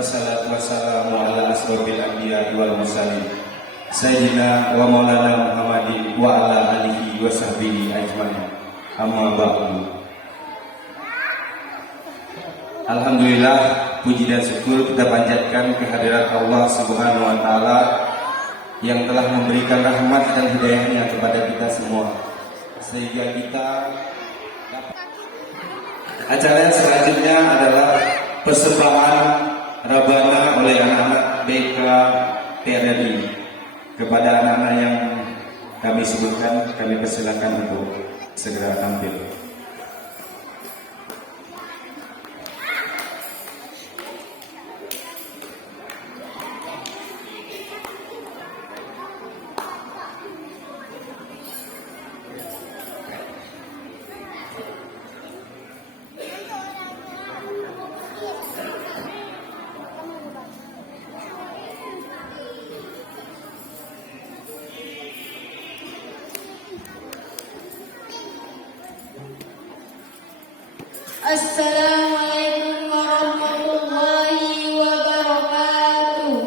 wassalatu wassalamu ala asrofil anbiya wal mursalin Sayyidina wa maulana Muhammadin wa ala alihi wa sahbihi ajmain. Amma ba'du. Alhamdulillah, puji dan syukur kita panjatkan kehadirat Allah Subhanahu wa taala yang telah memberikan rahmat dan hidayahnya kepada kita semua, sehingga kita acara yang selanjutnya adalah persembahan Rabana oleh anak-anak BK TRI. Kepada anak-anak yang kami sebutkan, kami persilakan untuk segera tampil. Assalamualaikum warahmatullahi wabarakatuh.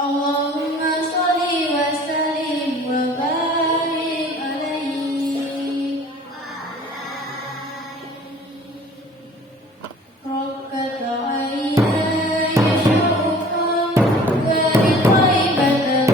Allahumma sholli wa sallim wa barik alaihi. Rokat aina yashruqan dari thaibatan.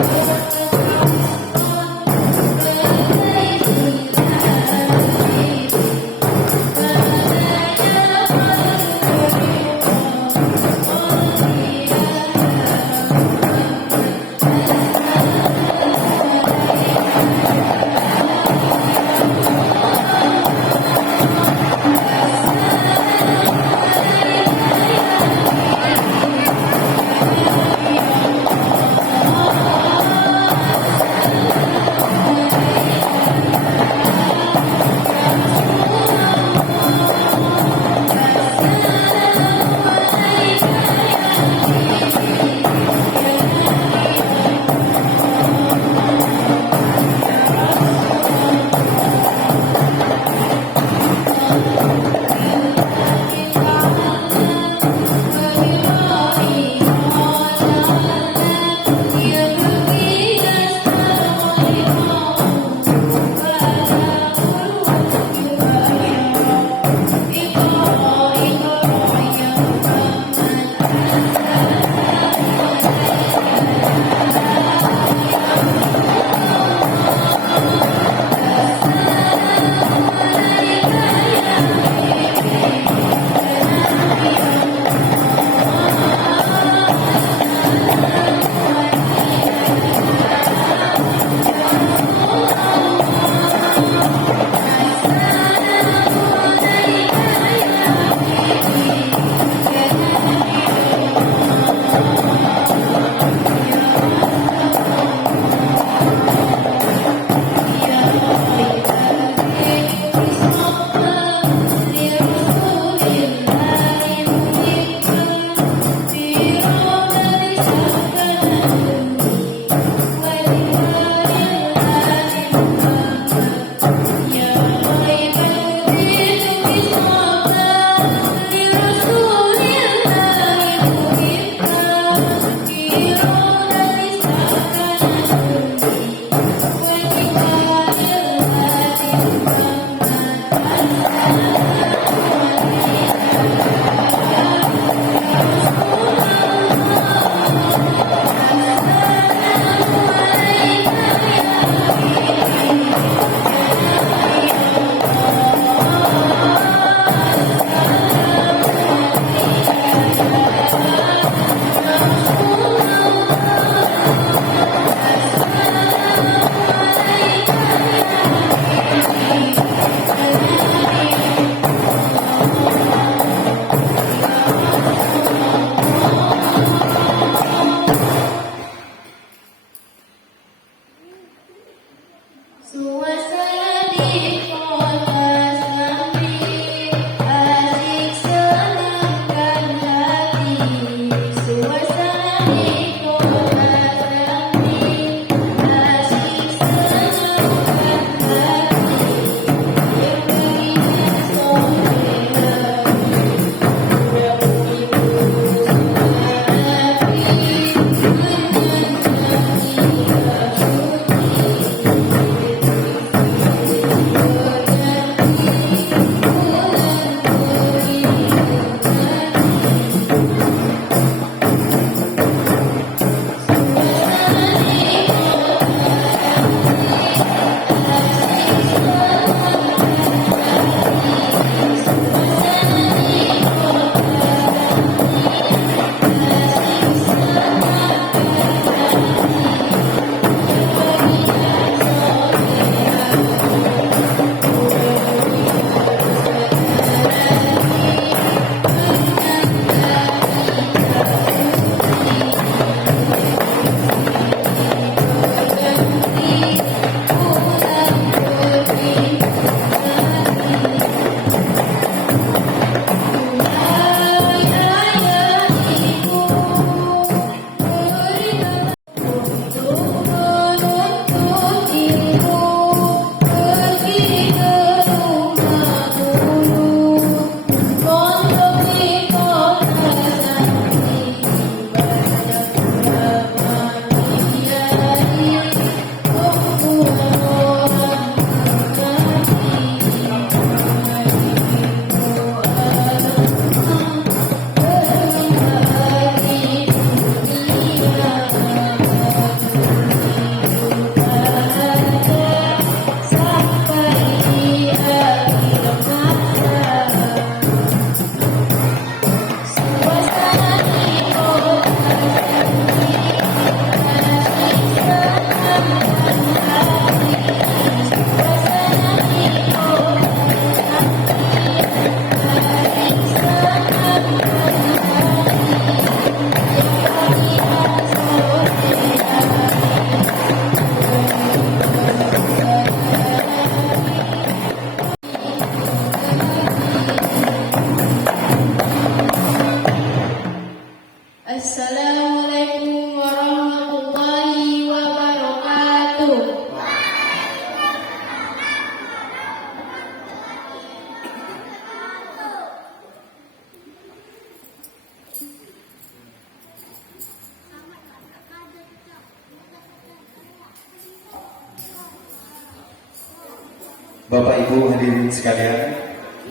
Bapak Ibu hadirin sekalian,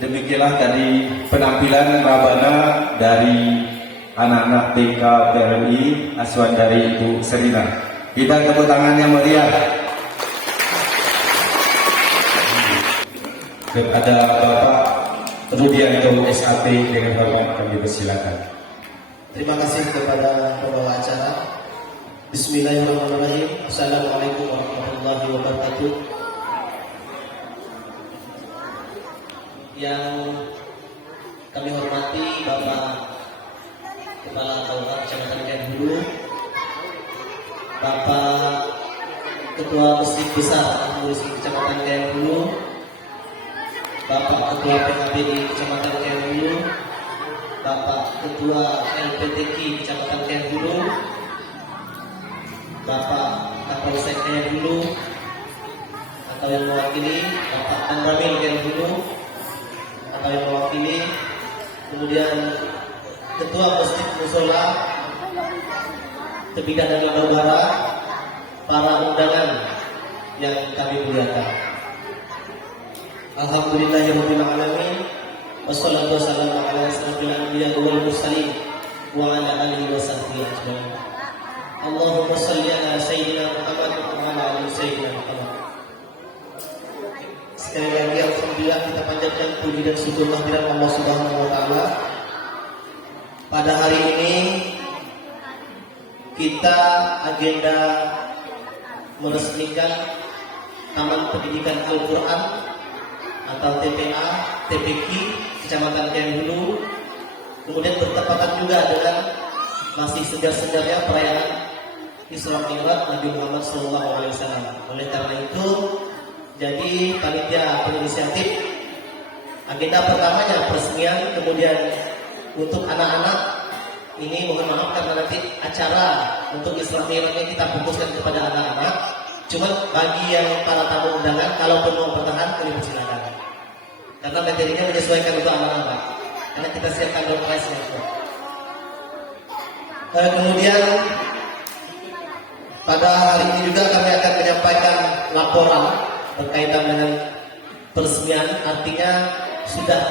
demikianlah tadi penampilan Rabana dari anak-anak TK PRI asuhan dari Ibu Serina. Kita tepuk tangan yang meriah. Dan ada Bapak Rudianto SAP dengan hormat kami persilakan. Terima kasih kepada pembawa acara. Bismillahirrahmanirrahim. Assalamualaikum warahmatullahi wabarakatuh. Yang kami hormati Bapak Kepala Kabupaten Kecamatan Kebulu, Bapak Ketua Masjid Besar Muslim Kecamatan Kebulu, Bapak Ketua PKB di Kecamatan Kebulu, Bapak Ketua LPTK Kecamatan Kebulu, Bapak Kapolsek Kebulu atau yang mewakili, Bapak Pangramil Kebulu atau yang mewakili, kemudian Ketua Masjid Musola Tebidan dan Ladau Barat, para undangan yang kami muliakan. Alhamdulillahirabbil alamin. Wassalatu wassalamu ala asyrofil anbiya'i wal mursalin wa ala alihi wasahbihi ajmain. Allahumma shalli ala sayyidina Muhammad wa ala ali sayyidina Muhammad. Sekali lagi alhamdulillah kita panjatkan puji dan syukur kehadirat Allah Subhanahu wa taala. Pada hari ini kita agenda meresmikan Taman Pendidikan Al-Quran atau TPA, TPQ Kecamatan Kebulu. Kemudian bertepatan juga dengan masih segar-segarnya perayaan Isra Mi'raj Nabi Muhammad SAW. Oleh karena itu, jadi panitia penginisiatif agenda pertamanya peresmian, kemudian untuk anak-anak ini mohon maaf karena nanti acara untuk Isra Mi'rajnya kita fokuskan kepada anak-anak. Cuma bagi yang para tamu undangan, kalau mau bertahan kami persilakan. Karena materinya menyesuaikan untuk anak-anak. Karena kita siapkan door prize-nya. Kemudian pada hari ini juga kami akan menyampaikan laporan berkaitan dengan peresmian, artinya sudah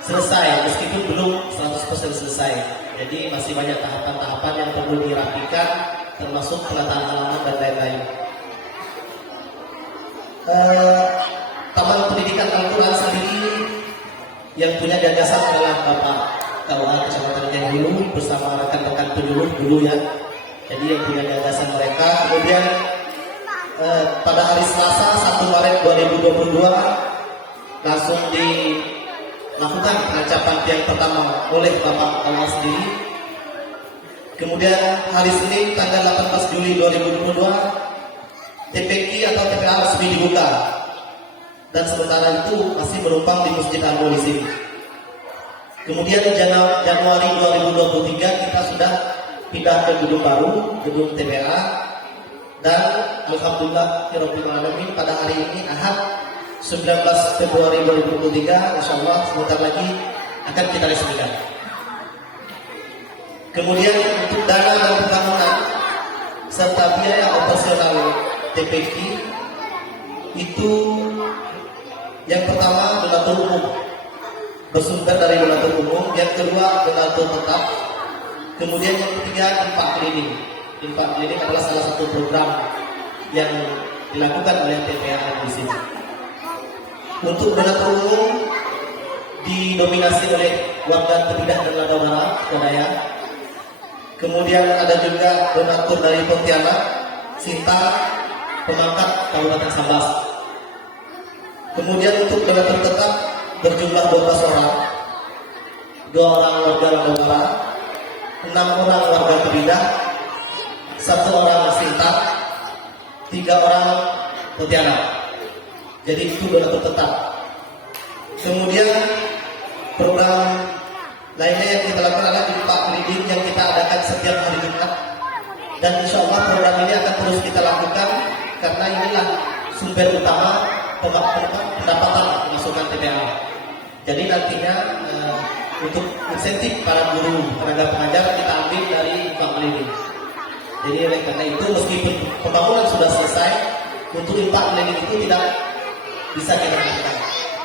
selesai meskipun belum 100% selesai. Jadi masih banyak tahapan-tahapan yang perlu dirapikan, termasuk penataan alamat dan lain-lain. Taman Pendidikan Al-Quran sendiri yang punya gagasan adalah Bapak KUA Kecamatan Kebulu bersama rekan-rekan penyuluh dulu ya. Jadi yang punya gagasan mereka. Kemudian pada hari Selasa 1 Maret 2022 langsung dilakukan pengecapan tiang pertama oleh Bapak KUA sendiri. Kemudian hari Senin tanggal 18 Juli 2022 TPQ atau TPA resmi dibuka. Dan sementara itu masih menumpang di Masjid Al-Nur di sini. Kemudian Januari 2023 kita sudah pindah ke gedung baru, gedung TPA, dan alhamdulillah alamin pada hari ini Ahad 19 Februari 2023 insyaallah sebentar lagi akan kita resmikan. Kemudian untuk dana dan pembangunan serta biaya operasional TPQ itu yang pertama donatur umum, bersumber dari donatur umum. Yang kedua donatur tetap. Kemudian yang ketiga infak klinik. Infak klinik adalah salah satu program yang dilakukan oleh TPA di sini. Untuk donatur umum didominasi oleh warga Tebidah dan Ladau Barat, Kodaya. Kemudian ada juga donatur dari Pontianak, Sintang, Pemangkat, Kabupaten Sambas. Kemudian untuk donatur tetap berjumlah 12 orang, 2 orang warga Ladau Barat, 6 orang warga Tebidah, 1 orang Sintang, 3 orang Pontianak. Jadi itu donatur tetap. Kemudian program lainnya yang kita lakukan adalah infak klinik yang kita adakan setiap hari Jumat. Dan insya Allah program ini akan terus kita lakukan karena inilah sumber utama pendapatan pemasukan TPA. Jadi nantinya untuk insentif para guru, tenaga pengajar kita ambil dari infak klinik. Jadi karena itu meskipun pembangunan sudah selesai, untuk infak klinik itu tidak bisa kita lakukan.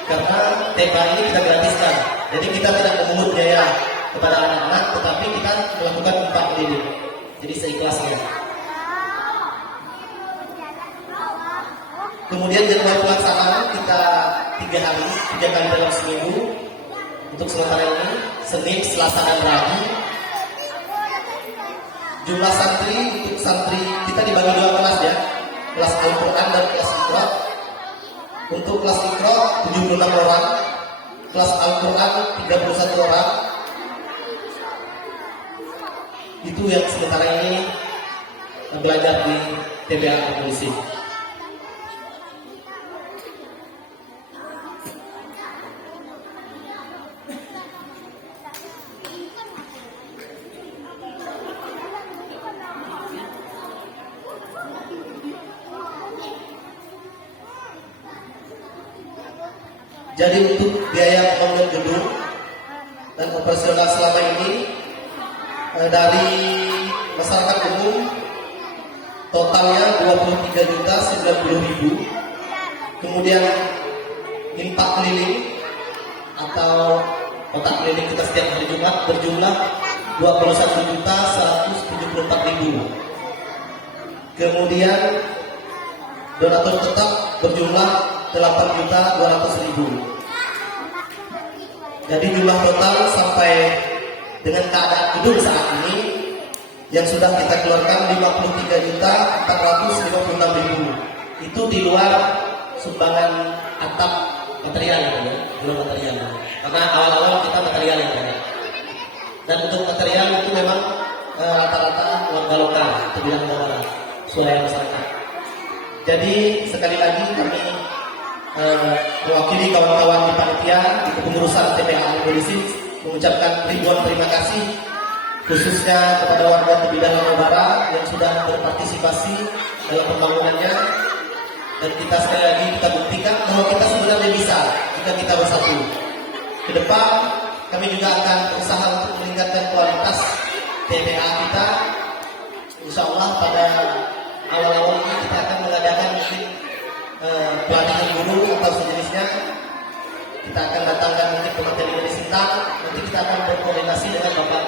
Karena TK ini kita gratiskan, jadi kita tidak memungut biaya kepada anak-anak, tetapi kita melakukan upah keliling. Jadi seikhlasnya. Kemudian jadwal pelaksanaan kita 3 kali dalam seminggu untuk sementara ini, Senin, Selasa, dan Rabu. Jumlah santri untuk santri kita dibagi 2 kelas ya, kelas Al-Quran dan kelas Iqra. Untuk kelas Iqra 76 orang, kelas Al-Quran 31 orang. Itu yang sementara ini belajar di TBA Polisi. Jadi untuk biaya pembangunan gedung dan operasional selama ini dari masyarakat umum totalnya 23.090.000. Kemudian infak keliling atau kotak keliling kita setiap hari Jumat berjumlah 21.174.000. Kemudian donatur tetap berjumlah 8.200.000. Jadi jumlah total sampai dengan keadaan gedung saat ini yang sudah kita keluarkan 53.456.000. Itu di luar sumbangan atap material ya, di luar material. Karena awal-awal kita material yang banyak. Dan untuk material itu memang rata-rata warga lokal, terbilang bawah suara masyarakat. Jadi sekali lagi kami mewakili kawan-kawan di panitia di kepengurusan TPA Polisi mengucapkan ribuan terima kasih khususnya kepada warga Tebidan Barat yang sudah berpartisipasi dalam pembangunannya, dan kita sekali lagi kita buktikan bahwa kita sebenarnya bisa jika kita bersatu. Ke depan kami juga akan berusaha untuk meningkatkan kualitas TPA kita. Insya Allah pada awal-awal ini kita akan mengadakan mungkin pelatihan guru atau sejenisnya. Kita akan datangkan mungkin pemateri dari Sintang. Nanti kita akan berkoordinasi dengan Bapak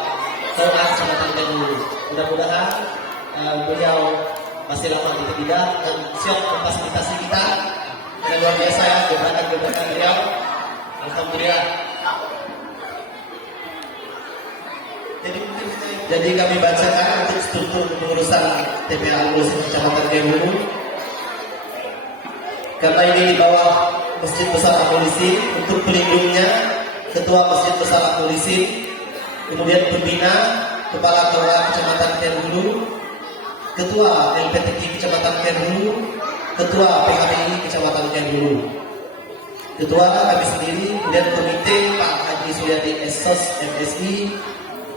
Ketua Kecamatan Kedulu. Mudah-mudahan beliau masih lama di Tebidan dan siap memfasilitasi kita. Dan luar biasa ya gebrakan-gebrakan beliau. Alhamdulillah. Jadi kami bacakan untuk struktur kepengurusan TPA Polisi Kecamatan Kedulu. Karena ini di bawah Masjid Besar Polisi, untuk pelindungnya Ketua Masjid Besar Polisi, kemudian pembina Kepala Kelurahan Kecamatan Kedulu, Ketua LPTK Kecamatan Kedulu, Ketua PHBI Kecamatan Kedulu, Ketua kami sendiri, kemudian komite Pak Haji Suryadi Esos MSI,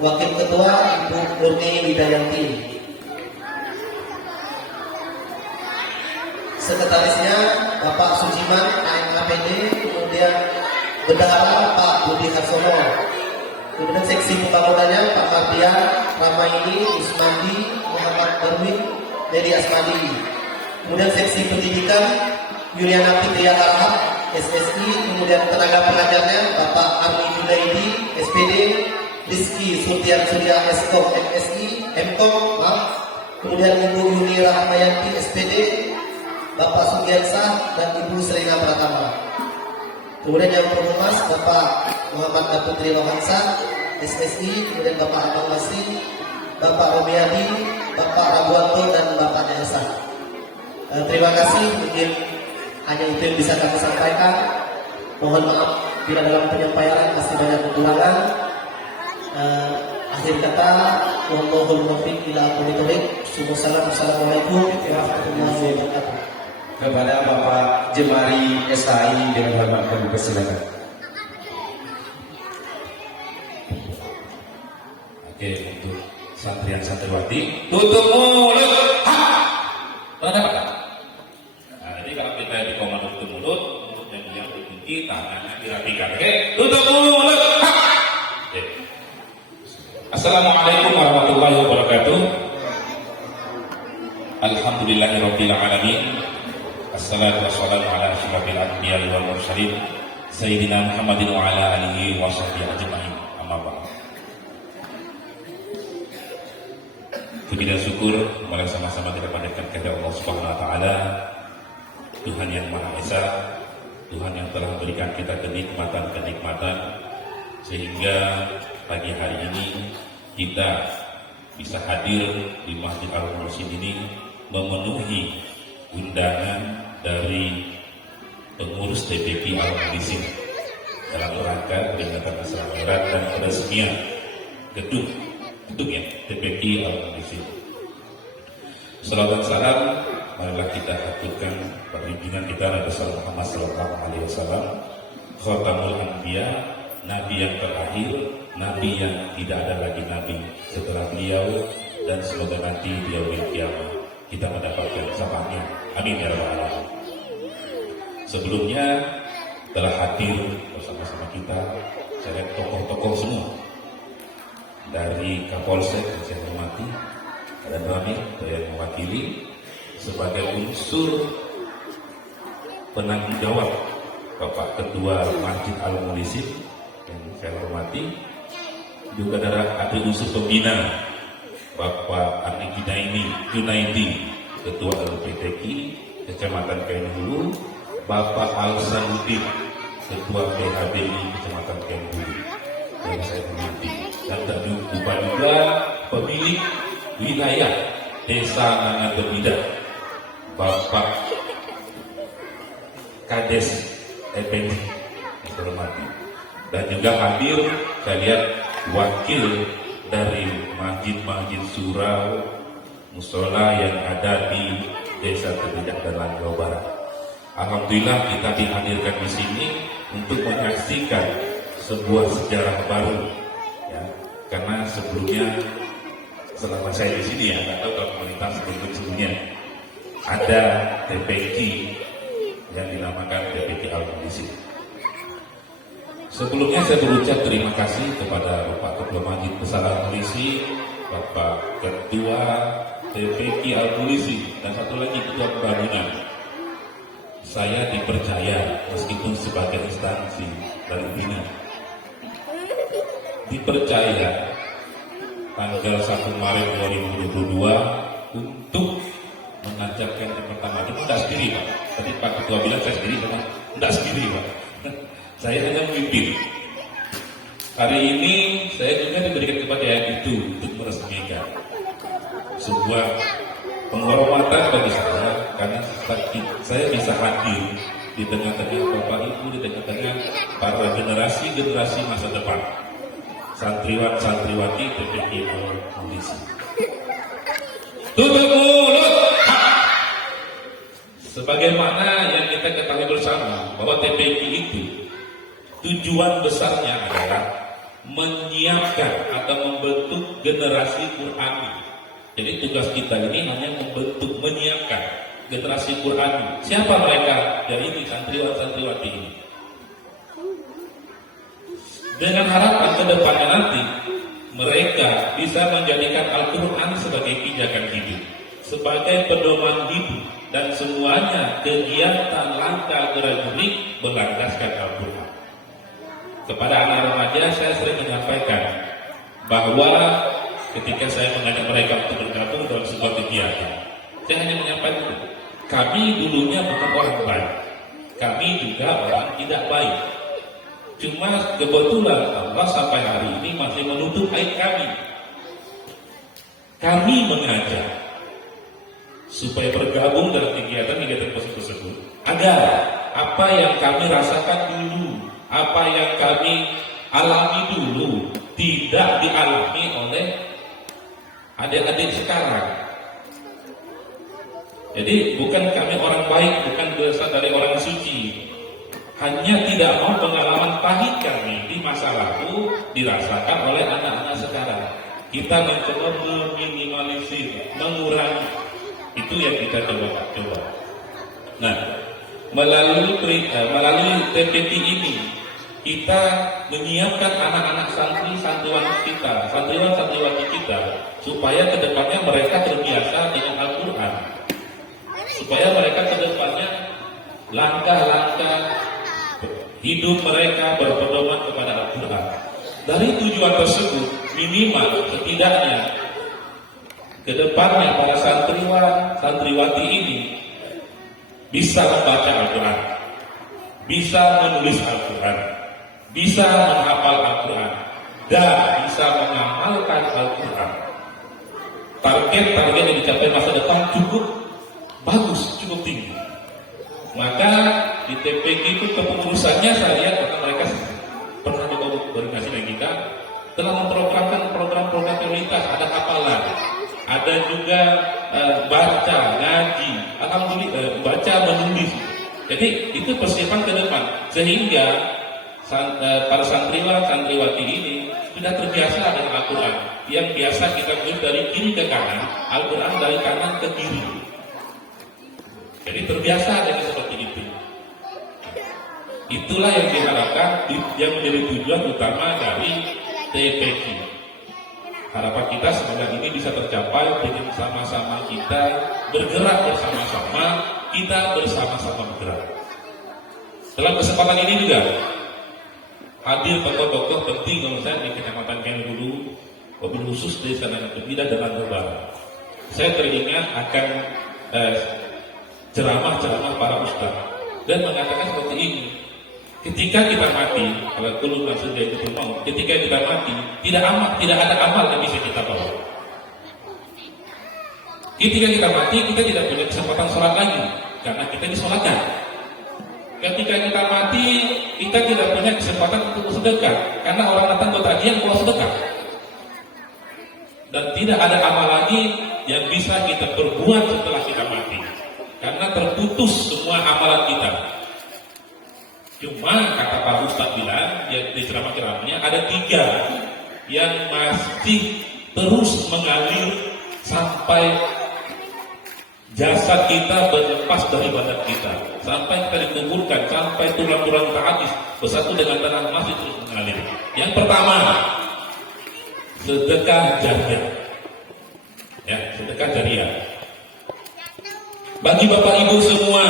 Wakil Ketua Ibu Murni Widayanti, Sekretarisnya Bapak Sujiman AMAPD, kemudian Bendahara Pak Budi Harsono, kemudian seksi pembangunannya Pak Mardian, Ramaini, Usmandi, Muhammad Darwin, Dedi Asmadi, kemudian seksi pendidikan Yuliana Fitria Arham, SSI, kemudian tenaga pengajarnya Bapak Armi Junaidi, SPD, Rizky Surtian Surya Eskom, MSI, MKOM, kemudian Ibu Yuni Rahmayanti, SPD, Bapak Sugiansah dan Ibu Serina Pratama. Kemudian yang Perhumas Bapak Muhammad Daputri Lohansa, SSI, kemudian Bapak Abang Masih, Bapak Romiadi, Bapak Rabuanto dan Bapak Nesa. Terima kasih, mungkin hanya itu yang bisa kami sampaikan. Mohon maaf bila dalam penyampaian masih banyak kekurangan. Akhir kata, wallahul muwaffiq ila aqwamit thoriq. Assalamualaikum warahmatullahi wabarakatuh. Kepada Bapak Jemari SHI dengan hormat kami persilakan. Oke, untuk santrian santriwati tutup mulut. Kenapa? Nah, ini kalau kita di komando tutup mulut, mulutnya diam dikunci, tangannya dirapikan. Oke, tutup mulut. Oke. Assalamualaikum warahmatullahi wabarakatuh. Alhamdulillahirabbil alamin. Assalatu wassalamu ala asyrafil anbiya'i wal mursalin Sayyidina Muhammadin wa ala alihi wa sahbihi ajma'in. Amma ba'd. Puji dan syukur mari sama-sama kita panjatkan kepada Allah Subhanahu wa taala, Tuhan yang Maha Esa, Tuhan yang telah memberikan kita kenikmatan sehingga pagi hari ini kita bisa hadir di Masjid Al-Mursid ini memenuhi undangan dari pengurus TPQ Al-Mursid dalam rangka peringatan Asra Mi'raj dan peresmian gedung ya TPQ Al-Mursid. Salawat salam marilah kita aturkan pembimbingan kita Nabi Muhammad sallallahu alaihi wasallam, khatamul anbiya, nabi yang terakhir, nabi yang tidak ada lagi nabi setelah beliau, dan semoga nanti di yaumil qiyamah kita mendapatkan syafaatnya. Amin ya rabbal alamin. Sebelumnya telah hadir bersama-sama kita saya tokoh-tokoh semua dari Kapolsek yang saya hormati dan Rami yang mewakili sebagai unsur penanggung jawab Bapak Ketua Masjid Al-Mursid yang saya hormati, juga ada unsur pembina Bapak Ani Junaidi Ketua LPTQ Kecamatan Kain Hulu, Bapak Al-Sanuddin Ketua PHBI Kecamatan Kain Hulu yang saya hormati, dan tak lupa juga pemilik wilayah Desa Nangabermida Bapak Kades Epeng yang saya hormati, dan juga hadir saya lihat wakil dari masjid-masjid surau musola yang ada di Desa Tebejak dan Jawa Barat. Alhamdulillah kita dihadirkan di sini untuk menyaksikan sebuah sejarah baru, ya. Karena sebelumnya selama saya di sini ya, nggak tahu kalau pemerintah sebelumnya ada TPQ yang dinamakan TPQ Al-Mursid. Sebelumnya saya berucap terima kasih kepada Bapak Ketua Masjid Besar Al-Mursid, Bapak Ketua TPQ Al-Mursid, dan satu lagi Ketua Pembangunan. Saya dipercaya meskipun sebagai instansi dari BINA, dipercaya tanggal 1 Maret 2022 untuk mengajarkan yang pertama. Itu tidak sendiri Pak. Tadi Pak Ketua bilang saya sendiri, tidak sendiri Pak. Saya hanya memimpin. Hari ini saya juga diberikan kepercayaan itu untuk meresmikan sebuah penghormatan bagi saya, karena saya bisa hadir di tengah-tengah Bapak Ibu, di tengah-tengah para generasi masa depan, santriwan-santriwati TPQ Al-Mursid. Tutup mulut. Sebagaimana yang kita ketahui bersama bahwa TPQ itu tujuan besarnya adalah menyiapkan atau membentuk generasi Qur'ani. Jadi tugas kita ini hanya membentuk, menyiapkan generasi Qur'ani. Siapa mereka? Ya ini santriwan-santriwati ini. Dengan harapan ke depannya nanti mereka bisa menjadikan Al-Quran sebagai pijakan hidup, sebagai pedoman hidup, dan semuanya kegiatan langkah gerak-gerik berlandaskan Al-Quran. Kepada anak remaja saya sering menyampaikan bahwa ketika saya mengajak mereka untuk bergabung dalam sebuah kegiatan, saya hanya menyampaikan, kami dulunya bukan orang baik, kami juga orang tidak baik. Cuma kebetulan Allah sampai hari ini masih menutup aib kami. Kami mengajak supaya bergabung dalam kegiatan tersebut, agar apa yang kami rasakan dulu, apa yang kami alami dulu, tidak dialami oleh adik-adik sekarang. Jadi bukan kami orang baik, bukan berasal dari orang suci, hanya tidak mau pengalaman pahit kami di masa lalu dirasakan oleh anak-anak sekarang. Kita mencoba meminimalisir, mengurangi. Itu yang kita coba. Nah, melalui TPQ ini kita menyiapkan anak-anak santriwan-santriwati kita supaya kedepannya mereka terbiasa dengan Al-Quran, supaya mereka kedepannya langkah-langkah hidup mereka berpedoman kepada Al-Quran. Dari tujuan tersebut, minimal setidaknya ke depannya para santriwan, santriwati ini bisa membaca Al-Quran, bisa menulis Al-Quran, bisa menghafal Al-Quran, dan bisa mengamalkan Al-Quran. Target-target yang dicapai masa depan cukup bagus, cukup tinggi. Maka di TPG itu kepengurusannya saya lihat karena mereka pernah juga koordinasi dengan kita telah memprogramkan program-program prioritas. Ada hafalan, ada juga baca, ngaji, alhamdulillah baca, menulis. Jadi itu persiapan ke depan sehingga para santriwan, santriwati ini sudah terbiasa dengan Al-Quran yang biasa kita tulis dari kiri ke kanan, Al-Quran dari kanan ke kiri. Jadi terbiasa dengan seperti itu. Itulah yang diharapkan, yang menjadi tujuan utama dari TPQ. Harapan kita semoga ini bisa tercapai dengan sama-sama kita bergerak bersama-sama, kita bersama-sama bergerak. Dalam kesempatan ini juga hadir tokoh-tokoh penting kalau saya di Kecamatan Kenbulu, mobil khusus Desa Nanggapida dan Nanggabara. Saya teringat akan ceramah-ceramah para ustaz dan mengatakan seperti ini. Ketika kita mati, kalau dulu langsung dia itu mau, ketika kita mati, tidak ada amal yang bisa kita bawa. Ketika kita mati, kita tidak punya kesempatan sholat lagi, karena kita disolatkan. Ketika kita mati, kita tidak punya kesempatan untuk sedekah, karena orang datang ke tajian kalau sedekah. Dan tidak ada amal lagi yang bisa kita perbuat setelah kita mati, karena terputus semua amalan kita. Cuma kata Pak Ustaz bilang, ya, di ceramah-ceramahnya ada 3 yang masih terus mengalir sampai jasad kita berlepas dari badan kita, sampai kita dikuburkan, sampai tulang-tulang kita habis bersatu dengan tanah masih terus mengalir. Yang pertama, sedekah jariah. Ya, sedekah jariah. Bagi Bapak Ibu semua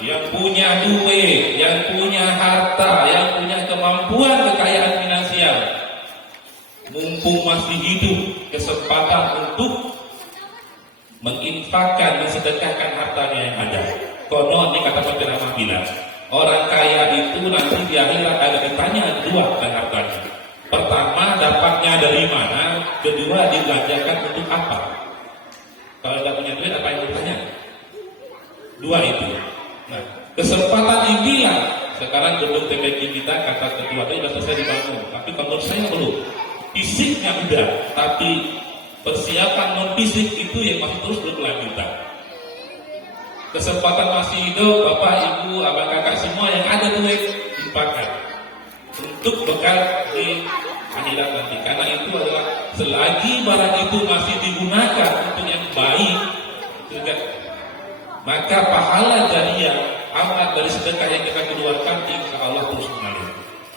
yang punya duit, yang punya harta, yang punya kemampuan kekayaan finansial, mumpung masih hidup, kesempatan untuk menginfakkan, mensedekahkan hartanya yang ada. Konon ini kata penceramah bilang, orang kaya itu nanti di akhirat ada ditanya 2 tentang hartanya. Pertama, dapatnya dari mana? Kedua, dibelanjakan untuk apa? Kalau tidak punya duit, apa yang ditanya? 2 itu. Nah, kesempatan inilah sekarang gedung TPQ kita, kata ketua tadi sudah selesai dibangun, tapi menurut saya belum. Fisiknya udah, tapi persiapan non fisik itu yang masih terus berkelanjutan. Kesempatan masih hidup, Bapak, Ibu, abang, kakak semua yang ada duit dipakai untuk bekal di akhirat nanti. Karena itu adalah selagi barang itu masih digunakan untuk yang baik, juga, maka pahala jariah amal dari sedekah yang kita keluarkan insya Allah terus mengalir.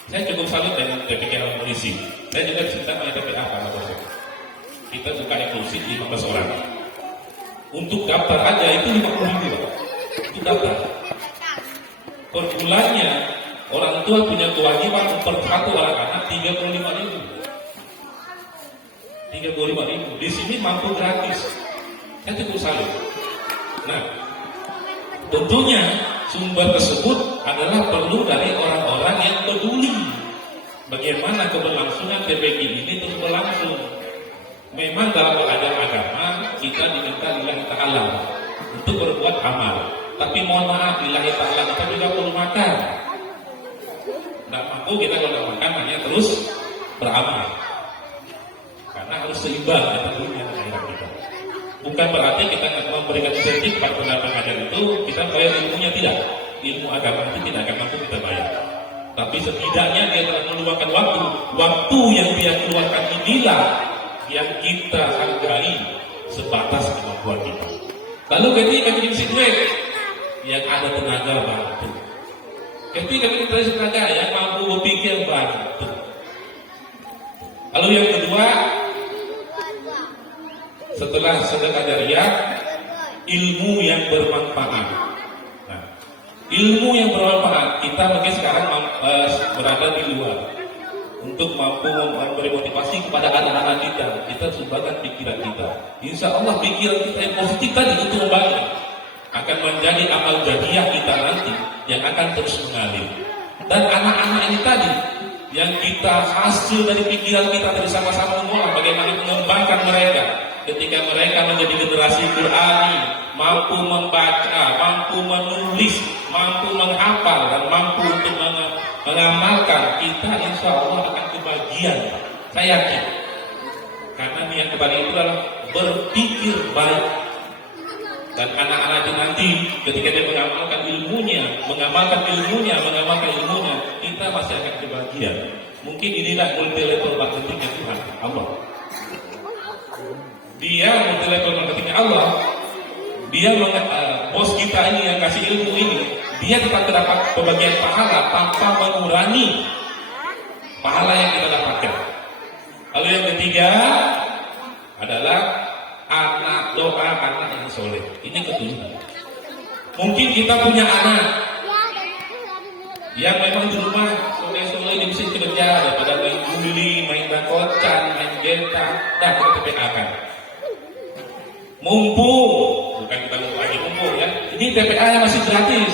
Saya cukup salut dengan TPK Al-Polisi. Saya juga cerita dengan TPK apa? Kita buka inklusif 15 orang. Untuk daftar aja itu 50.000. Itu daftar. Per bulannya orang tua punya kewajiban per satu orang anak 35.000. 35.000. Di sini mampu gratis. Saya cukup salut. Nah, tentunya sumber tersebut adalah perlu dari orang-orang yang peduli bagaimana keberlangsungan TPQ ini terus berlangsung. Memang dalam agama kita diminta lillahi ta'ala untuk berbuat amal, tapi mohon maaf, lillahi ta'ala kita juga perlu makan. Tidak mampu kita kalau makan hanya terus beramal, karena harus seimbang antara dunia dan akhirat kita. Bukan berarti kita tidak memberikan insentif pada pengajar itu kita bayar ilmunya, tidak. Ilmu agama itu tidak akan mampu kita bayar. Tapi setidaknya dia telah meluangkan waktu yang dia keluarkan inilah yang kita hargai sebatas kemampuan kita. Lalu ketika kita isi duit, yang ada tenaga bantu. Ketika kita isi tenaga, yang mampu berpikir bantu. Lalu yang kedua, setelah sedekah jariah, ilmu yang bermanfaat. Nah, ilmu yang bermanfaat. Kita mungkin sekarang berada di luar untuk mampu memberi motivasi kepada anak-anak kita. Kita sumbangkan pikiran kita. Insya Allah pikiran kita yang positif tadi itu membangun akan menjadi amal jariah kita nanti yang akan terus mengalir. Dan anak-anak ini tadi yang kita hasil dari pikiran kita tadi sama-sama mengolah bagaimana mengembangkan mereka ketika mereka menjadi generasi Qur'ani, mampu membaca, mampu menulis, mampu menghafal dan mampu untuk mengamalkan, kita insya Allah akan kebagian. Saya yakin karena niat kebagian itu adalah berpikir baik. Dan anak-anak itu nanti ketika dia mengamalkan ilmunya, kita masih akan kebahagiaan. Mungkin inilah multi level marketingnya Tuhan Allah. Dia multi level marketingnya Allah. Dia bos kita ini yang kasih ilmu ini, dia tetap mendapat pembagian pahala tanpa mengurangi pahala yang kita dapatkan. Lalu yang ketiga adalah doa anak yang soleh. Ini ketujuh. Mungkin kita punya anak yang memang di rumah soleh-soleh di mesin kerja daripada main guli, main bangkocan, main genta, dah kita TPA kan. Mumpung, bukan kita lagi mumpung ya. Ini TPA yang masih gratis.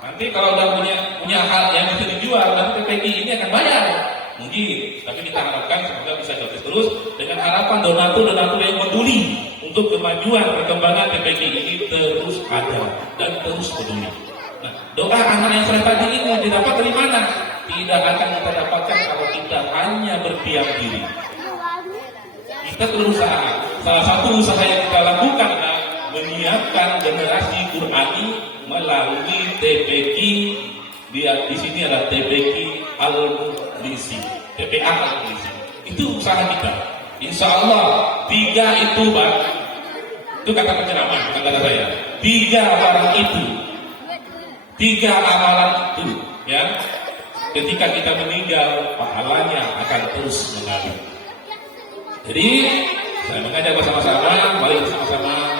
Nanti kalau udah punya hal yang bisa dijual, nanti TPK ini akan bayar. Mungkin, tapi kita harapkan semoga bisa gratis terus dengan harapan donatur yang peduli untuk kemajuan perkembangan TPK ini terus ada dan terus peduli. Nah, doa anak yang soleh tadi ini didapat dari mana? Tidak akan kita dapatkan kalau kita hanya berdiam diri. Kita berusaha. Salah satu usaha yang kita lakukan adalah menyiapkan generasi Qur'ani melalui TPK. Di sini ada TPK Al-Muflisi, TPA Al-Muflisi. Itu usaha kita. Insya Allah 3 itu bang. Itu kata penceramah, bukan kata saya. 3 barang itu, 3 amalan itu, ya. Ketika kita meninggal, pahalanya akan terus mengalir. Jadi saya mengajak bersama-sama, mari bersama-sama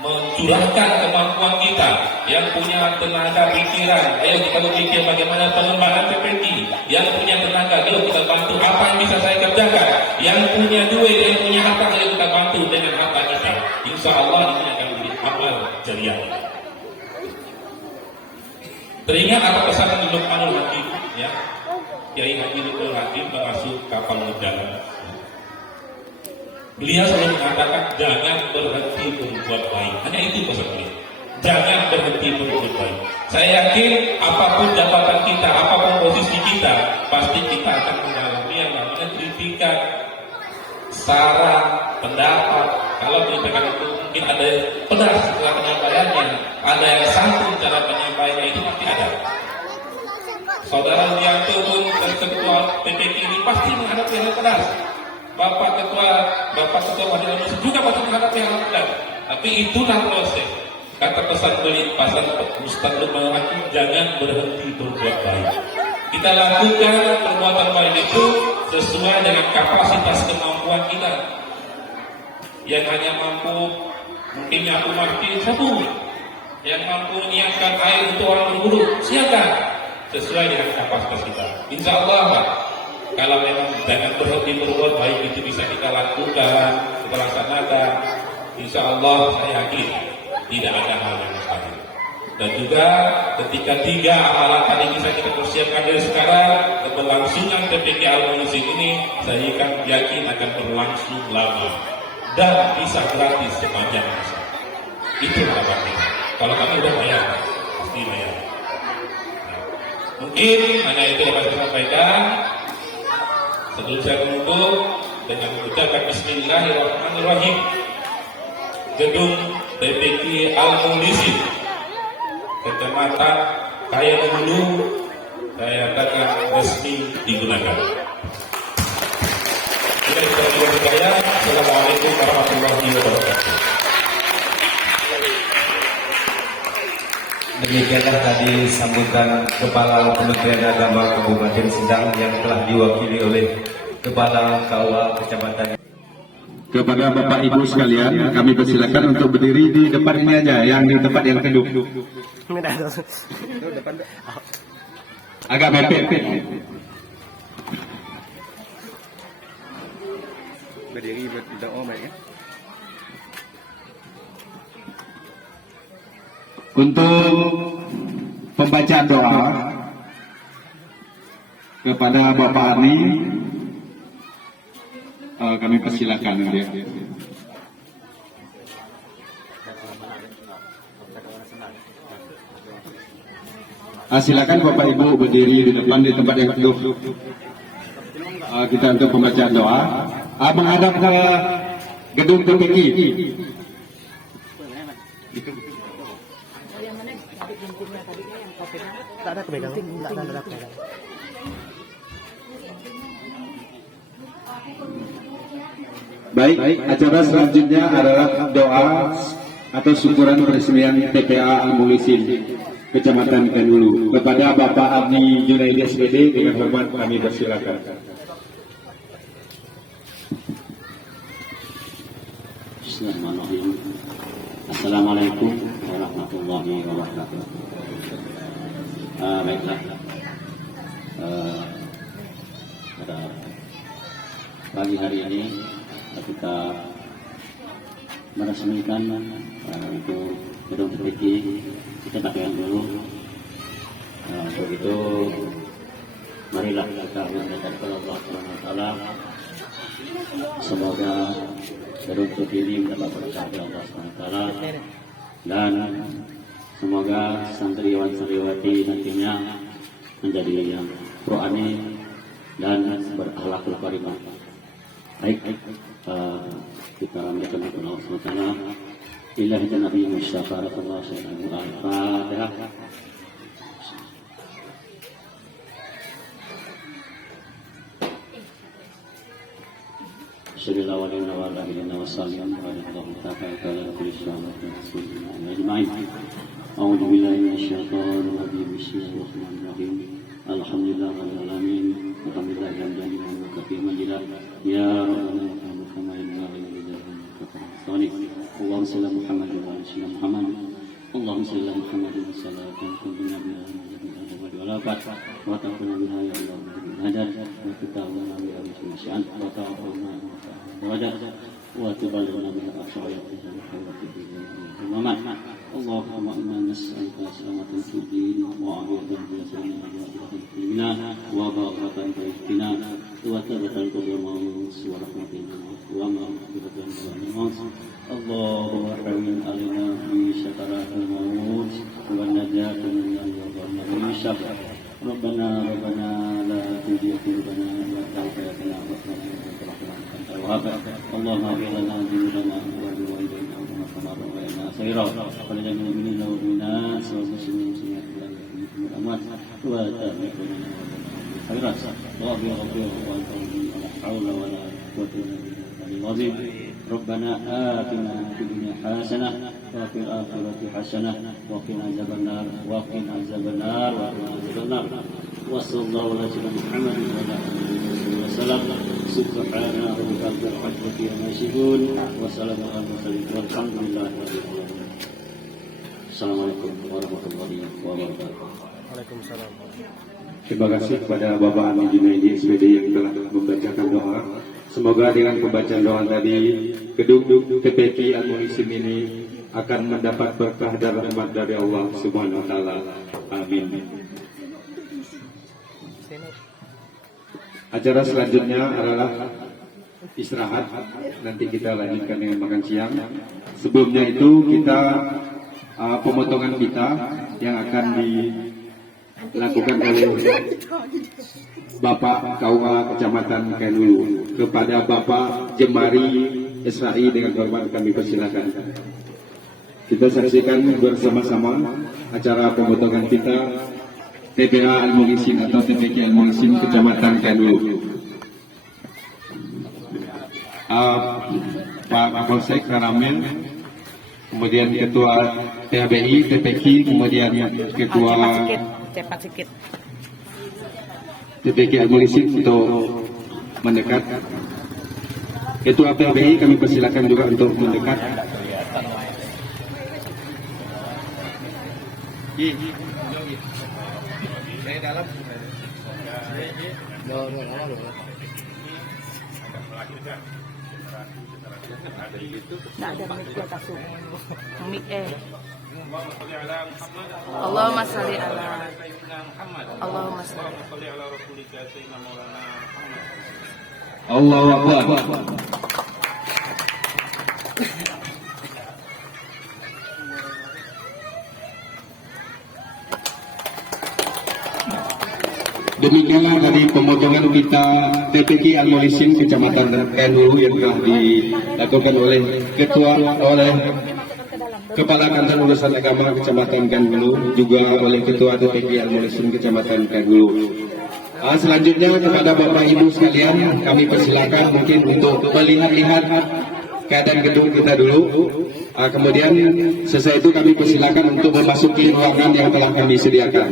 mencurahkan kemampuan kita yang punya tenaga pikiran. Ayo kita berpikir bagaimana pengembangan TPK. Yang punya tenaga, ayo kita bantu apa yang bisa saya kerjakan. Yang punya duit, yang punya harta, ayo kita bantu dengan harta kita. Insya Allah ini akan menjadi amal jariah. Teringat apa pesan Luqmanul Hakim, ya? Kiai Haji Luqmanul Hakim mengasuh kapal udara. Beliau selalu mengatakan jangan berhenti berbuat baik. Hanya itu pesan beliau. Jangan berhenti berbuat baik. Saya yakin apapun jabatan kita, apapun posisi kita, pasti kita akan mengalami yang namanya kritikan, saran, pendapat. Kalau kritikan itu mungkin ada yang pedas setelah penyampaiannya, ada yang santun cara penyampaiannya, itu pasti ada. Saudara Wianto pun dan ketua PPK ini pasti menghadapi hal pedas. Bapak ketua Majelis juga pasti menghadapi hal pedas. Tapi itulah proses. Kata pesan Ustaz Luqmanul Hakim, jangan berhenti berbuat baik. Kita lakukan perbuatan baik itu sesuai dengan kapasitas kemampuan kita. Yang hanya mampu mungkin nyapu mati satu, yang mampu menyiapkan air untuk orang berwudu, siapkan sesuai dengan kapasitas kita. Insya Allah, Pak, kalau memang jangan berhenti berbuat baik itu bisa kita lakukan, kita laksanakan, insya Allah saya yakin tidak ada hal yang mustahil. Dan juga ketika 3 amalan tadi bisa kita persiapkan dari sekarang, keberlangsungan TPK Al-Muflisi ini saya yakin akan berlangsung lama dan bisa gratis sepanjang masa. Itu harapan kita. Kalau kami udah bayar, pasti bayar. Mungkin hanya itu yang saya sampaikan. Sebelum saya menutup dengan mengucapkan Bismillahirrahmanirrahim, gedung TPK Al-Muflisi Kecamatan Kaya Hulu saya katakan resmi digunakan. Assalamualaikum warahmatullahi wabarakatuh. Demikianlah tadi sambutan Kepala Kementerian Agama Kabupaten Sendang yang telah diwakili oleh Kepala KUA Kecamatan. Kepada Bapak Ibu sekalian, kami persilakan untuk berdiri di depan ini aja, yang di tempat yang teduh. Agak mepet. Berdiri berdoa baik ya. Untuk pembacaan doa kepada Bapak Arni, kami persilakan dia. Silakan Bapak Ibu berdiri di depan di tempat yang teduh. Kita untuk pembacaan doa. Menghadap ke gedung TPQ. Baik, acara selanjutnya adalah doa atau syukuran peresmian TPA Al-Mulisin, Kecamatan Kendulu. Kepada Bapak Arni Junaidi SPD, dengan hormat kami persilakan. Bismillahirrahmanirrahim. Assalamualaikum warahmatullahi wabarakatuh. Baiklah, pada pagi hari ini kita meresmikan untuk gedung TPQ kita pakaian dulu. Untuk itu marilah kita mendekat kepada Allah Subhanahu wa taala. Semoga gedung TPQ ini mendapat berkah dari Allah Subhanahu wa taala, dan semoga santriwan-santriwati nantinya menjadi yang rohani dan berakhlakul karimah. Baik, kita mendekat kepada Allah Subhanahu wa taala. Ilahi Nabi Mustafa sallallahu alaihi wasallam. Al-Fatihah. Bismillah wa inna wa la ilaha wa sallam wa alaikum ta'ala kulli syai'in wa ajma'in. A'udzu billahi minasyaitonir rajim. Bismillahirrahmanirrahim. Alhamdulillahirabbil alamin. Alhamdulillah hamdan wa katsiran lillahi ya rabbana Muhammadin wa ala alihi wa sahbihi. Allahumma shalli ala Muhammad wa ala ali Muhammad. Allahumma shalli ala Muhammad wa salatan kunna biha wa la fat wa taquna biha ya Allah hadar wa kitabana bi al-syai'an wa ta'awuna wajah wa tubaluna biha aqsayat wa man Allahumma inna nas'aluka salamatan fid din wa afiyatan fil jasad wa barakatan fil ikhtina wa tawbatan qabla al-maut wa rahmatan wa maghfiratan qabla al-maut. Allahumma rahmin alaina bi syakaratil maut wa najatan min al-ghadab syaf. Rabbana la tuzigh qulubana ba'da idh hadaytana wa hab lana Allahumma ighfir lana dhunubana wa liwalidayna wa qina adhaban sayra wa lil mu'minina wal mu'minat wa muslimin wal amwat wa tabi'ina khairat wa ghfir wa la hawla wa la quwwata illa billah. Rabbana atina fid dunya hasanah wa fil akhirati hasanah wa qina adzabannar wa qina adzabannar wa qina adzabannar. Wa sallallahu ala sayyidina Muhammadin wa ala alihi wasallam. Subhana rabbika rabbil izzati amma yasifun wa salamun alal mursalin walhamdulillahi rabbil alamin. Assalamualaikum warahmatullahi wabarakatuh. Waalaikumsalam. Terima kasih kepada Bapak Arni Junaidi SPD yang telah membacakan doa. Semoga dengan pembacaan doa tadi, gedung TPQ Al-Mulisin ini akan mendapat berkah dan rahmat dari Allah Subhanahu wa taala. Amin. Acara selanjutnya adalah istirahat. Nanti kita lanjutkan dengan makan siang. Sebelumnya itu kita pemotongan pita yang akan dilakukan oleh Bapak KUA Kecamatan Kendulu. Kepada Bapak Jemari SRI dengan hormat kami persilakan. Kita saksikan bersama-sama acara pemotongan pita TPA Al-Mulisin atau TPQ Al-Mulisin Kecamatan Kendulu. Pak Kapolsek Karamel, kemudian Ketua THBI TPQ, kemudian Ketua TPQ Al-Mulisin untuk mendekat. Ketua PLBI kami persilakan juga untuk mendekat. Nggak ada mic di atas tuh. Mic Allahumma sholli ala Allahumma sholli Allahu Akbar. Demikianlah tadi pemotongan kita TPK Al-Molisin Kecamatan Kendulu yang telah dilakukan oleh Kepala Kantor Urusan Agama Kecamatan Kendulu, juga oleh Ketua TPK Al-Molisin Kecamatan Kendulu. Selanjutnya kepada Bapak Ibu sekalian, kami persilakan mungkin untuk melihat-lihat keadaan gedung kita dulu. Kemudian setelah itu kami persilakan untuk memasuki ruangan yang telah kami sediakan.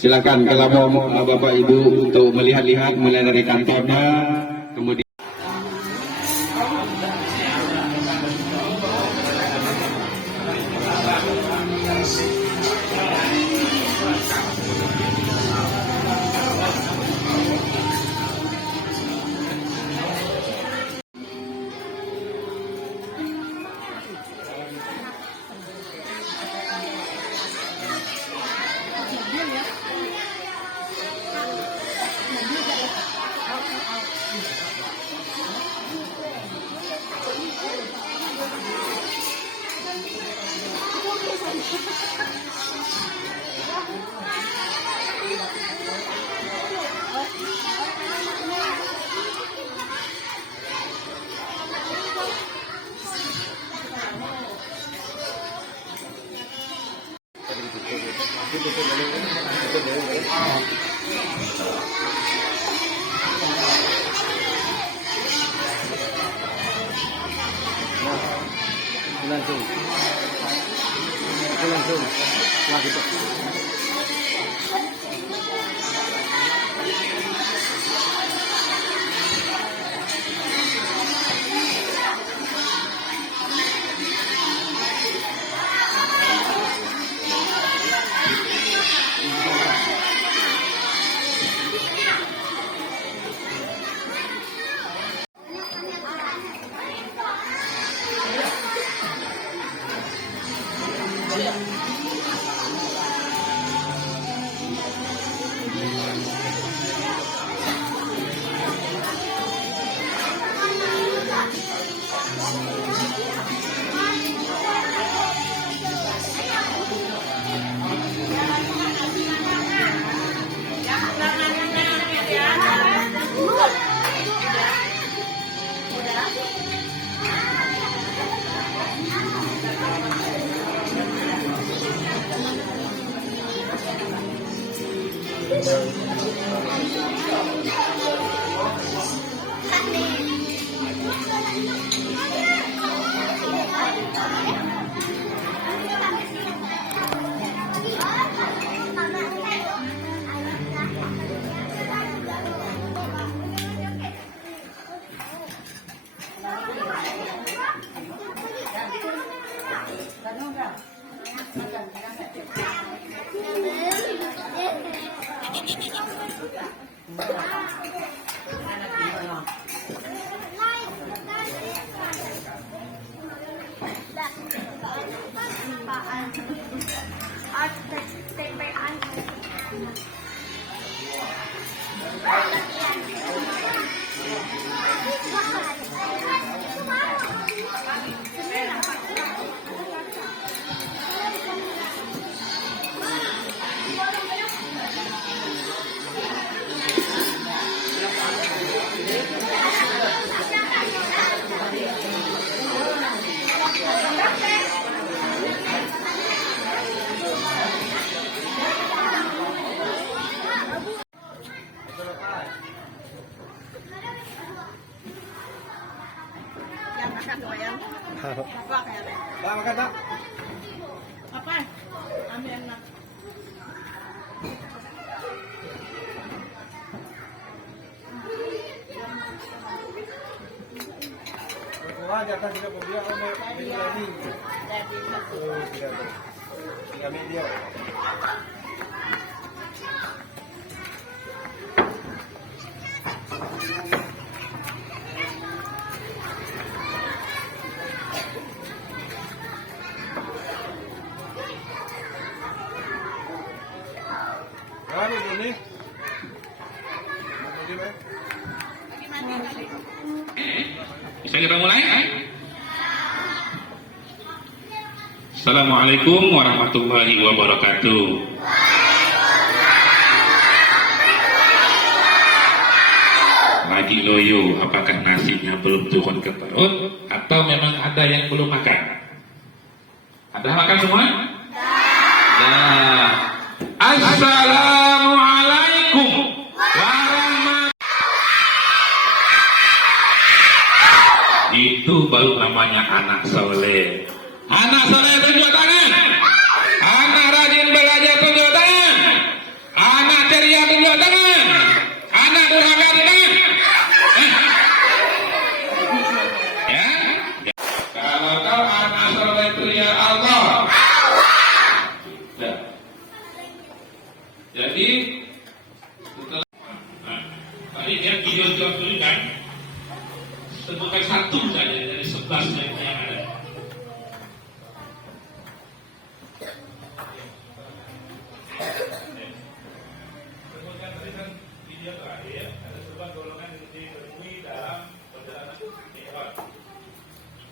Silakan kalau mau Bapak Ibu untuk melihat-lihat mulai dari kantornya, kemudian Bisa kita mulai? Assalamualaikum warahmatullahi wabarakatuh. Lagi loyo, apakah nasinya belum turun ke perut atau memang ada yang belum makan? Ada makan semua? Nah, assalamualaikum warahmatullahi. Itu baru namanya anak soleh. Anak soleh tunjuk tangan. Anak rajin belajar tunjuk tangan. Anak ceria tunjuk tangan. Anak durhaka tunjuk tangan. Ya? Kalau kau anak soleh itu ya Allah. Ya. Jadi setelah tadi dia video jawab dulu kan. Sebutkan satu saja dari 11 yang ada. Sebutkan tadi kan video terakhir ada sebuah golongan yang ditemui dalam perjalanan Mi'raj.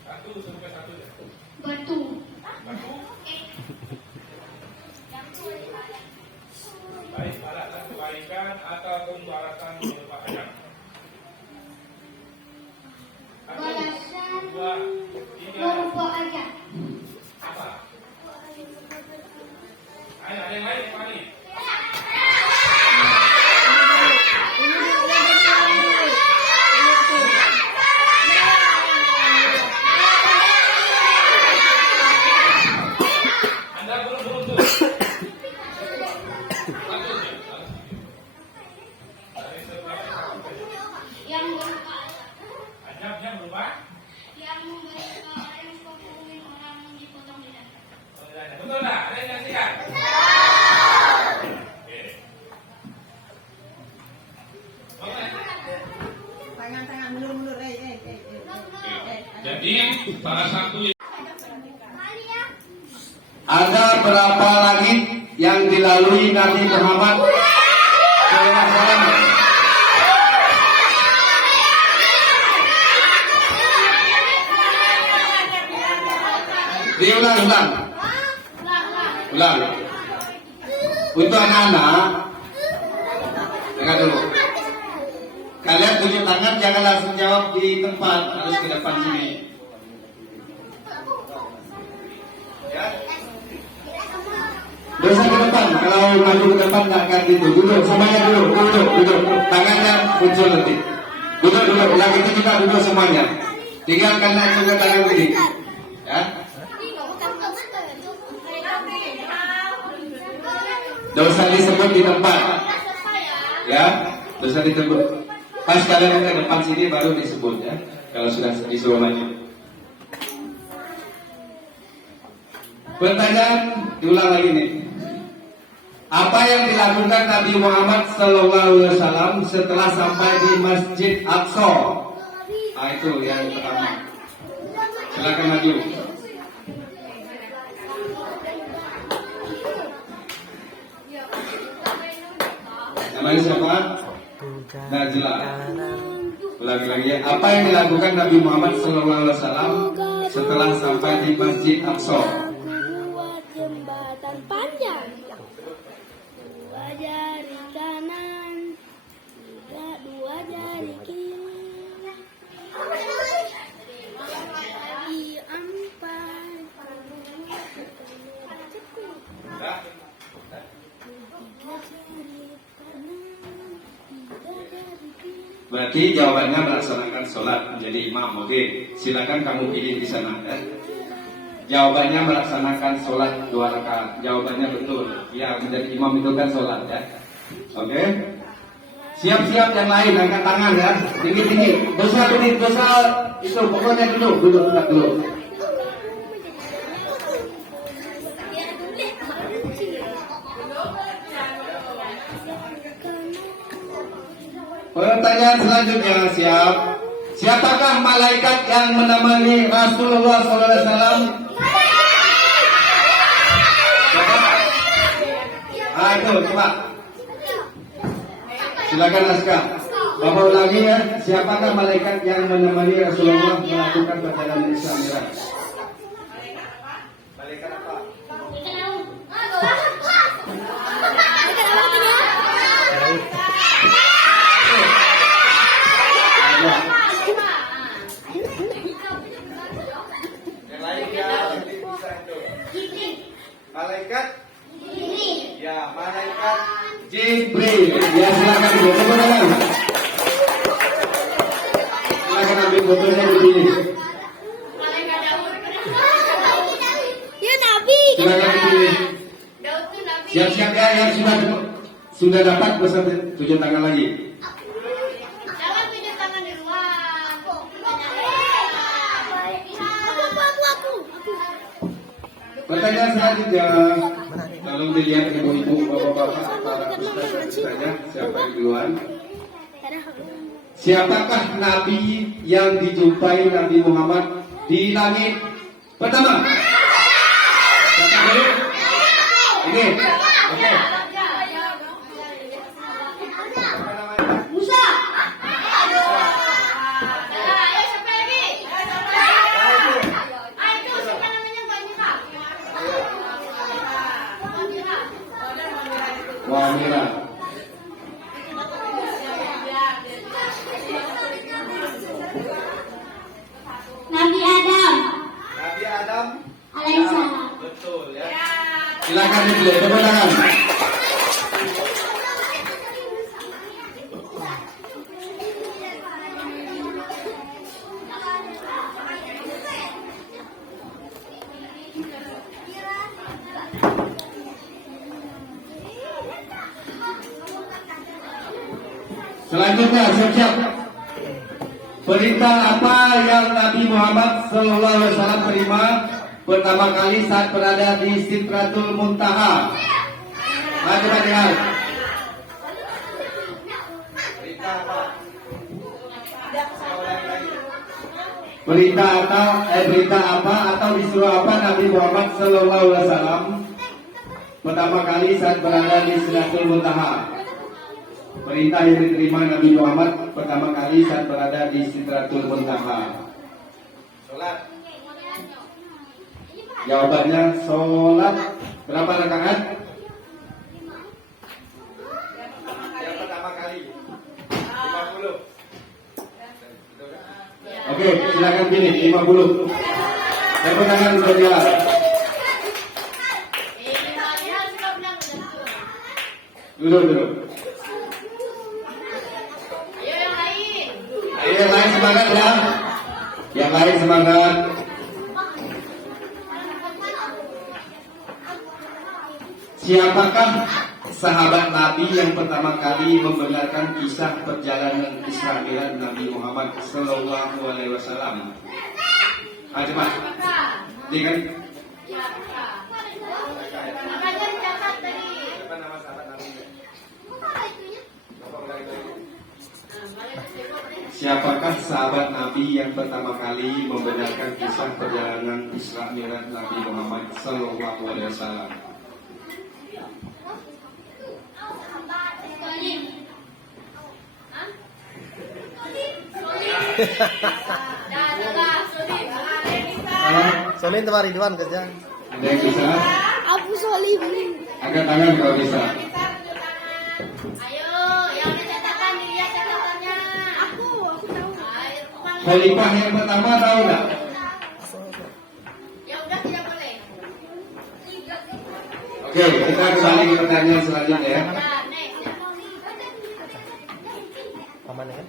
Satu, sebutkan satu ya. Batu. Batu. Baik, alasan kebaikan atau pembalasan berupa ajab. Balasan Dua, tiga, berupa aja. apa? Ayo, ada yang lain yang paling. Anda belum tuh. Dari sebelah Yang berupa ajabnya berubah. yang berupa yang mempengaruhi orang dipotong lidah. Betul tak? Ada yang nyaksikan? Oke. Oke. Tangan mundur. Jadi salah satu Ada berapa langit yang dilalui Nabi Muhammad SAW? Diulang. Untuk anak-anak, dengar dulu. Kalian tunjuk tangan, jangan langsung jawab di tempat, harus ke depan sini. Ya. Dosa ke depan, kalau maju ke depan nggak akan gitu. Duduk, semuanya duduk. Tangannya muncul nanti. Duduk, yang itu juga duduk semuanya. Tinggalkan juga tangan ini. Ya. Dosa disebut di tempat. Ya, dosa disebut. Pas kalian ke depan sini baru disebut ya. Kalau sudah disuruh maju. Pertanyaan diulang lagi nih. Apa yang dilakukan Nabi Muhammad SAW setelah sampai di Masjid Aqsa? Nah, itu yang pertama. Silakan maju. Namanya siapa? Najla. Ulangi lagi ya. Apa yang dilakukan Nabi Muhammad SAW setelah sampai di Masjid Aqsa? Buat jembatan panjang. Dua jari kanan, dua jari kiri. Jari empat. Berarti jawabannya melaksanakan sholat menjadi imam. Oke, silakan kamu pilih di sana. Ya. Jawabannya melaksanakan sholat 2 rakaat. Jawabannya betul. Ya, menjadi imam itu kan sholat ya. Oke. Siap-siap yang lain angkat tangan ya. Tinggi-tinggi. Dosa itu pokoknya duduk. Pertanyaan selanjutnya, siap. Siapakah malaikat yang menemani Rasulullah SAW? Itu coba. Silakan naskah. Bapak ulangi ya. Siapakah malaikat yang menemani Rasulullah melakukan perjalanan Isra Mi'raj? Malaikat apa? Yang lain ya, bisa itu. Malaikat? Ya, malaikat Jibril. Ya, silakan ibu. Tepuk tangan. Silakan ambil fotonya dipilih. Ya Nabi. Silakan dipilih. Daud tuh Nabi. Siap-siap ya yang sudah dapat pesan tunjuk tangan lagi. Jangan pinjam tangan di luar. Aku. Pertanyaan selanjutnya, tolong dilihat ibu-ibu, bapak-bapak, para ustaz-ustaznya, siapa yang duluan? Siapakah Nabi yang dijumpai Nabi Muhammad di langit pertama? Siapa dulu? Ini, oke. Musa. Ayo siapa lagi? Ayo siapa namanya Mbak Mira? Wah, Mira. Nabi Adam. Nabi Adam. Alaihissalam. Betul ya. Silakan dipilih, tepuk tangan. Selanjutnya, siap-siap. Perintah apa yang Nabi Muhammad SAW terima pertama kali saat berada di Sidratul Muntaha? Maju lihat. Berita apa atau disuruh apa Nabi Muhammad SAW pertama kali saat berada di Sidratul Muntaha? Perintah yang diterima Nabi Muhammad pertama kali saat berada di Sidratul Muntaha. Sholat. Jawabannya sholat. Berapa rakaat? Yang pertama kali 50. Oke, silakan pilih 50. Tepuk tangan berjalan. Duduk. Yang lain semangat ya. Yang lain semangat. Siapakah sahabat Nabi yang pertama kali membenarkan kisah perjalanan Isra Mi'raj Nabi Muhammad Sallallahu Alaihi Wasallam? Ayo Mas. Jangan. Siapa nama sahabat Nabi? Siapakah sahabat Nabi yang pertama kali membenarkan kisah perjalanan Isra Mi'raj Nabi Muhammad Sallallahu Alaihi Wasallam? Solin teman Ridwan kerja. Ada yang bisa? Abu Solim. Angkat tangan kalau bisa. Ayo, yang mencetakkan dilihat catatannya. Aku tahu. Khalifah yang pertama tahu enggak? Ya udah tidak boleh. Oke, kita kembali ke pertanyaan selanjutnya ya. Nah, next.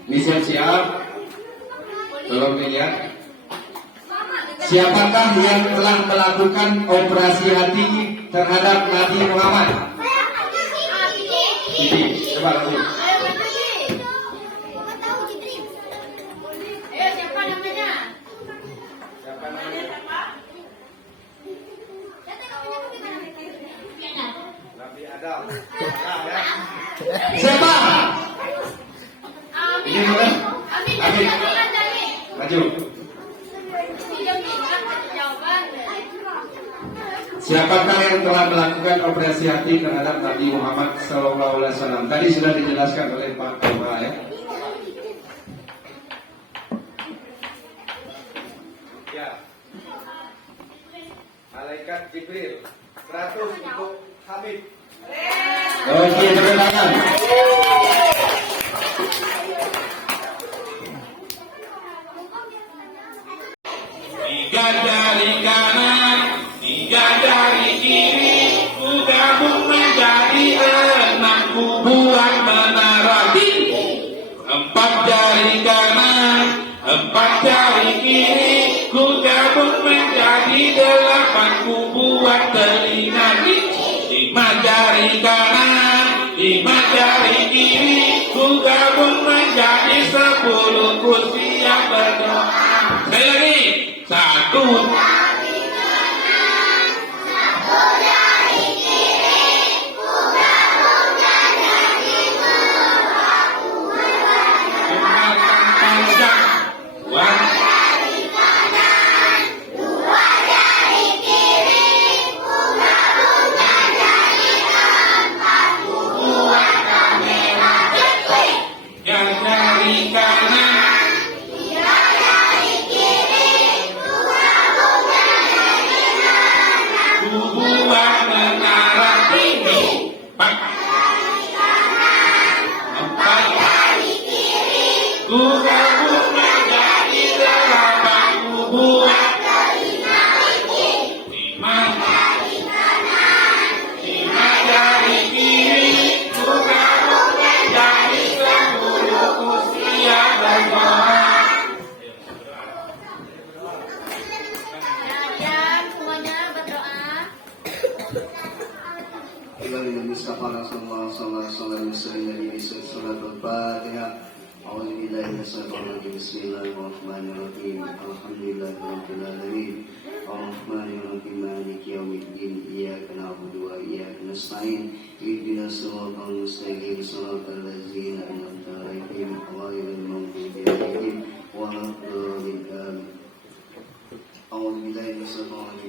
Ini siap. Tolong dilihat. Siapakah yang telah melakukan operasi hati terhadap Nabi Muhammad? Ini, coba kasih. Ayo berhenti. Ayo siapa namanya? Siapa namanya? Nabi Adam. Nah, ya. Siapa? Maju. Tidak ingat jawaban. Siapakah yang telah melakukan operasi hati terhadap Nabi Muhammad SAW? Tadi sudah dijelaskan oleh Pak Ketua ya. Ya. Malaikat Jibril 100 untuk Habib. Oke, tepuk tangan. Tiga jari kanan, tiga jari kiri, ku gabung menjadi enam, ku buat menara tinggi. Empat jari kanan, empat jari kiri, ku gabung menjadi delapan, ku buat telinga tinggi. Lima jari kanan, lima jari kiri, ku gabung menjadi 10, ku siap berdoa. Saya lagi. Satu. Bismillahirrahmanirrahim. Alhamdulillahirabbil alamin. Arrahmanirrahim. Maliki yaumiddin. Iyyaka na'budu wa iyyaka nasta'in. Ihdinas siratal mustaqim. Shiratal ladzina an'amta 'alaihim ghairil maghdubi 'alaihim waladdallin.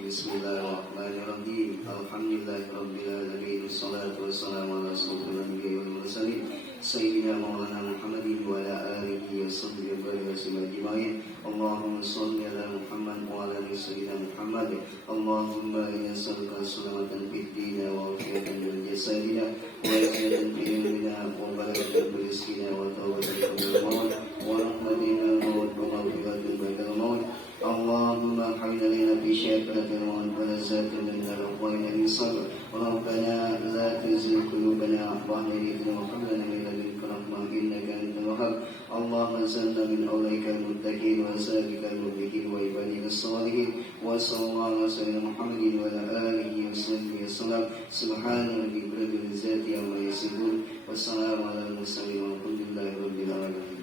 Bismillahirrahmanirrahim. Alhamdulillahirabbil alamin. Wassalatu wassalamu ala asyrofil anbiya'i wal mursalin. Sayyidina Maulana Muhammadin wa ala alihi wa sahbihi wa sallam ajma'in. Allahumma shalli ala Muhammad wa ala ali sayyidina Muhammad. Allahumma inna nas'aluka salamatan fid din wa afiyatan fil jasadina wa afiyatan fil ilmina wa barakatan fil rizqina wa tawbatan qabla al-maut wa rahmatina wa maghfiratan ba'da al-maut. Allahumma hawwin alaina fi syai'atil maut wa lazzatin min al-aqwali min sabr. Rabbana la tuzigh qulubana ba'da idh hadaytana wa hab lana min ladunka rahmah innaka antal wahhab. Allahumma salli min awlika al-muttaqin wa sabika al-muttaqin wa ibadika as-salihin wa sallallahu ala sayyidina Muhammadin wa ala alihi wa sahbihi wasallam. Subhana rabbika rabbil izzati amma yasifun wa salamun ala al-mursalin walhamdulillahi rabbil alamin.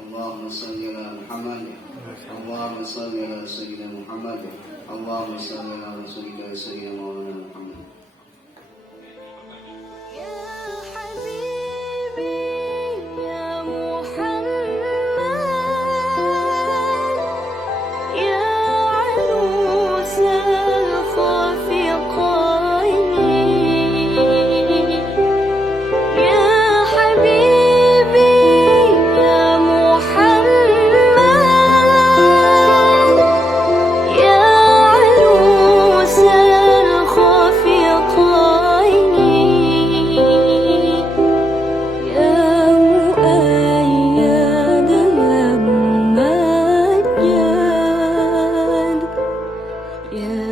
Allahumma salli ala Muhammad. Allahumma salli ala sayyidina Muhammad. Allahumma salli ala rasulika sayyidina Maulana Muhammad. Yeah.